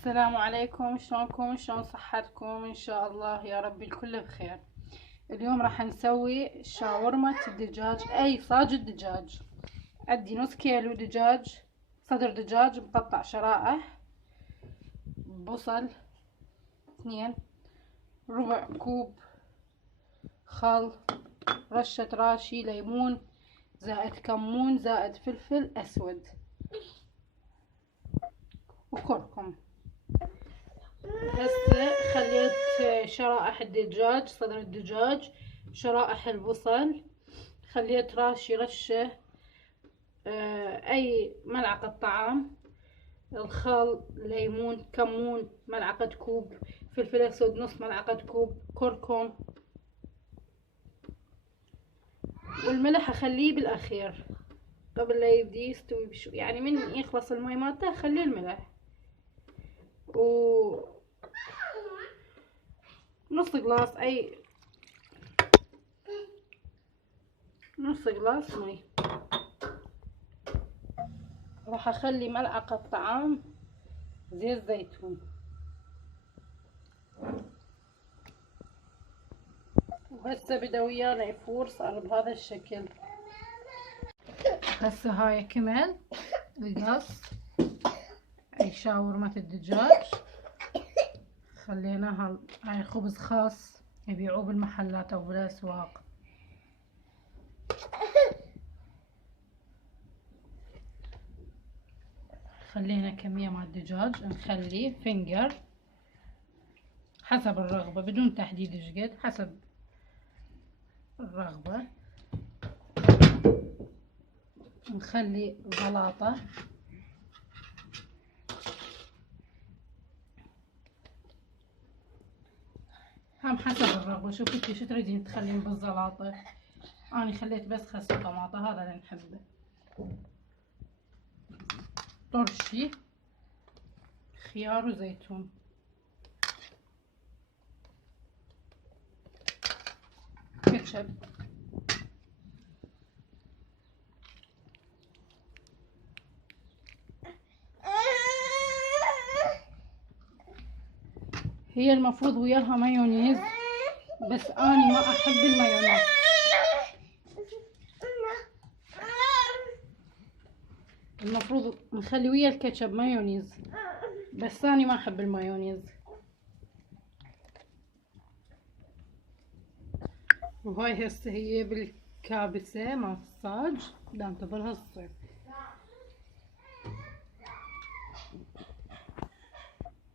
السلام عليكم، شلونكم؟ شلون صحتكم؟ ان شاء الله يا رب الكل بخير. اليوم راح نسوي شاورما الدجاج، اي صاج الدجاج. عندي نص كيلو دجاج، صدر دجاج مقطع شرائح، بصل 2، ربع كوب خل، رشة راشي ليمون، زائد كمون، زائد فلفل اسود وكركم. هسه خليت شرائح الدجاج، صدر الدجاج، شرائح البصل، خليت راشي رشة اي ملعقة طعام، الخل، ليمون، كمون ملعقة كوب، فلفل اسود نص ملعقة كوب، كركم، والملح اخليه بالاخير قبل لا يبدي يستوي يعني من يخلص المي مالته خليه الملح. و نص جلاس نص جلاس مي. راح اخلي ملعقة طعام زيت زيتون، وهسه بدا ويانا يفور، صار بهذا الشكل. هسه هاي كمل القص اي شاورما الدجاج، خليناها هاي خبز خاص يبيعوه بالمحلات او بالاسواق. خلينا كمية مال الدجاج، نخليه فنجر حسب الرغبة بدون تحديد ايش قد، حسب الرغبة. نخلي زلاطة هم حسب الرغبة. شوفي انتي شو تريدين تخلين بالزلاطة، انا خليت بس خس وطماطة، هذا اللي نحبه. طرشي خيار وزيتون، كاتشب، هي المفروض وياها مايونيز بس اني ما احب المايونيز. المفروض نخلي ويا الكاتشب مايونيز بس اني ما احب المايونيز. وهاي هسه هي بالكابسة مع الصاج، بدي انتظرها تصير.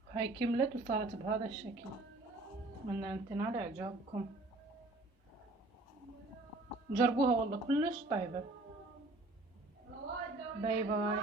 هاي كملت وصارت بهذا الشكل. اتمنى ان تنال اعجابكم، جربوها والله كلش طيبة. باي باي.